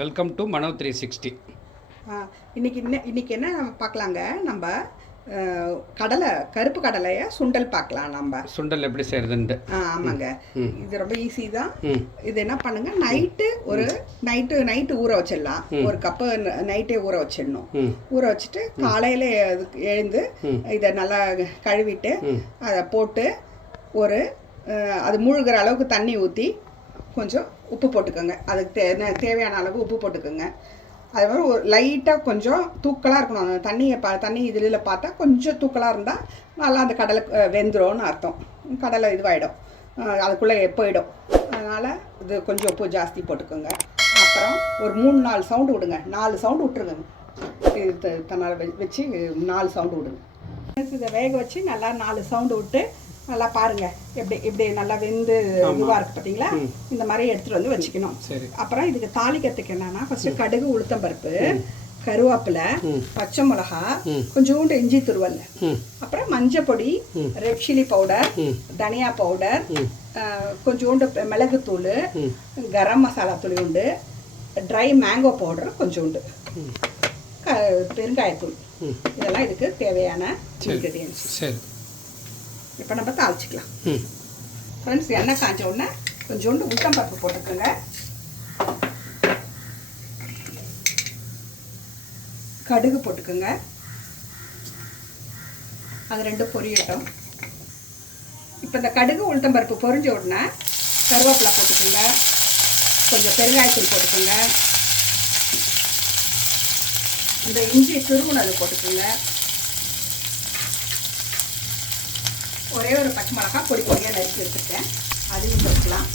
Welcome to மனோ 360. இன்னைக்கு என்ன நம்ம பார்க்கலாங்க. நம்ம கருப்பு கடலையை சுண்டல் பார்க்கலாம். நம்ம சுண்டல் எப்படி செய்யறதுன்னு. ஆமாங்க, இது ரொம்ப ஈஸி தான். இது என்ன பண்ணுங்க, நைட்டு ஊற வச்சிடலாம். ஒரு கப்பு நைட்டே ஊற வச்சிடணும். ஊற வச்சுட்டு காலையில் எழுந்து இதை நல்லா கழுவிட்டு அதை போட்டு அது மூழ்கிற அளவுக்கு தண்ணி ஊற்றி கொஞ்சம் உப்பு போட்டுக்கோங்க. அதுக்கு தேவையான அளவு உப்பு போட்டுக்கோங்க. அது மாதிரி ஒரு லைட்டாக கொஞ்சம் தூக்கலாக இருக்கணும். அந்த தண்ணி இதில் பார்த்தா கொஞ்சம் தூக்கலாக இருந்தால் நல்லா அந்த கடலை வெந்துரும்னு அர்த்தம். கடலை இதுவாகிடும், அதுக்குள்ளே போயிடும். அதனால் இது கொஞ்சம் உப்பு ஜாஸ்தி போட்டுக்கோங்க. அப்புறம் ஒரு 3-4 சவுண்டு விடுங்க. 4 சவுண்டு விட்டுருங்க. இது தன்னால் வச்சு 4 சவுண்டு விடுங்க. இதை வேக வச்சு நல்லா 4 சவுண்டு விட்டு நல்லா பாருங்கள். இப்படி நல்லா வெந்து இதுவாக இருக்குது பார்த்தீங்களா? இந்த மாதிரி எடுத்துகிட்டு வந்து வச்சுக்கணும். அப்புறம் இதுக்கு தாளிக்கிறதுக்கு என்னன்னா, ஃபஸ்ட்டு கடுகு, உளுத்தம்பருப்பு, கருவேப்பிலை, பச்சை மிளகா, கொஞ்சோண்டு இஞ்சி துருவல், அப்புறம் மஞ்சள் பொடி, ரெட் சில்லி பவுடர், தனியா பவுடர், கொஞ்சோண்டு மிளகுத்தூள், கரம் மசாலா தூள் உண்டு, ட்ரை மேங்கோ பவுடர் கொஞ்சோண்டு, பெருங்காயத்தூள். இதெல்லாம் இதுக்கு தேவையான இன்க்ரீடியன்ஸ். சரி, இப்போ நம்ம தாளிச்சிக்கலாம். ஃப்ரெண்ட்ஸ், எண்ணெய் காய்ச்ச உடனே கொஞ்சோண்டு உளுத்தம்பருப்பு போட்டுக்கோங்க. கடுகு போட்டுக்கோங்க. அது ரெண்டும் பொரியட்டும். இப்போ இந்த கடுகு உளுத்தம்பருப்பு பொரிஞ்ச உடனே கருவேப்பிலை போட்டுக்கோங்க. கொஞ்சம் பெருங்காயத்தூள் போட்டுக்கோங்க. இந்த இஞ்சி துருவுனது போட்டுக்கோங்க. ஒரே ஒரு பச்சை மிளகா பொடி பொடியாக நறுக்கி வச்சுருக்கேன், அதையும் போட்டுக்கலாம்.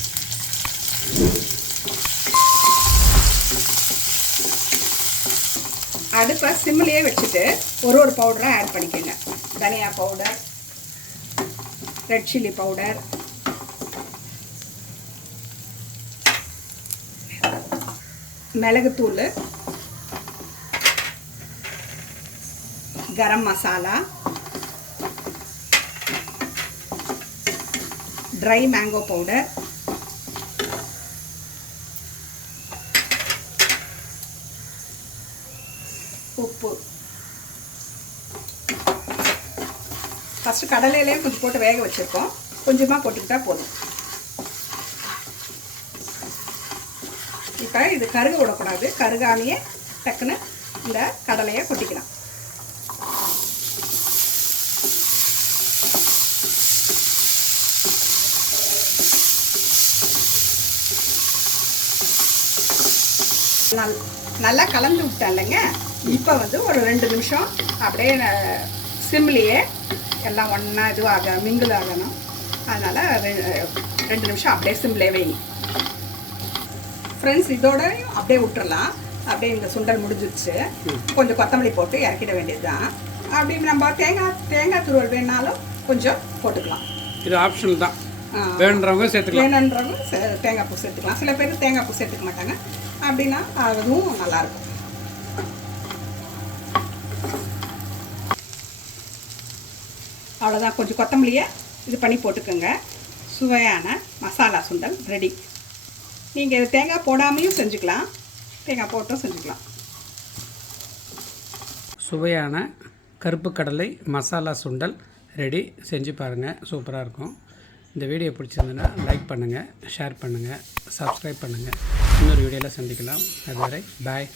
அடுப்பை சிம்மிலேயே வச்சுட்டு ஒரு பவுடராக ஆட் பண்ணிக்கோங்க. தனியா பவுடர், ரெட் சில்லி பவுடர், மிளகுத்தூள், garam masala, try mango powder, உப்பு. ஃபஸ்ட்டு கடலையிலேயே கொஞ்சம் போட்டு வேக வச்சுருக்கோம், கொஞ்சமாக போட்டுக்கிட்டா போதும். இப்போ இது கருக விடக்கூடாது. கருகாமையே டக்குன்னு இந்த கடலையை கொட்டிக்கலாம். நல்லா கலந்து விட்டேன் இல்லைங்க. இப்போ ஒரு 2 நிமிஷம் அப்படியே சிம்லேயே எல்லாம் ஒன்றா மிங்கிள் ஆகணும். அதனால் 2 நிமிஷம் அப்படியே சிம்லே வைங்க. ஃப்ரெண்ட்ஸ், இதோடையும் அப்படியே விட்டுறலாம். அப்படியே இந்த சுண்டல் முடிஞ்சிடுச்சு. கொஞ்சம் கொத்தமல்லி போட்டு இறக்கிட வேண்டியது தான். அப்படி நம்ம தேங்காய் துருவல் வேணாலும் கொஞ்சம் போட்டுக்கலாம். இது ஆப்ஷனல் தான். வேணுன்றவங்க சேர்த்துக்கலாம், வேணுன்றவங்க தேங்காய் பூ சேர்த்துக்கலாம். சில பேர் தேங்காய் பூ சேர்த்துக்க மாட்டாங்க. அப்படின்னா அதுவும் நல்லாயிருக்கும். அவ்வளோதான். கொஞ்சம் கொத்தமல்லியை இது பண்ணி போட்டுக்கோங்க. சுவையான மசாலா சுண்டல் ரெடி. நீங்கள் இது தேங்காய் போடாமையும் செஞ்சுக்கலாம், தேங்காய் போட்டும் செஞ்சுக்கலாம். சுவையான கருப்பு கடலை மசாலா சுண்டல் ரெடி. செஞ்சு பாருங்கள், சூப்பராக இருக்கும். இந்த வீடியோ பிடிச்சிருந்ததுன்னா லைக் பண்ணுங்கள், ஷேர் பண்ணுங்கள், சப்ஸ்கிரைப் பண்ணுங்கள். இன்னொரு வீடியோவில் சந்திக்கலாம். அதுவரை பாய்.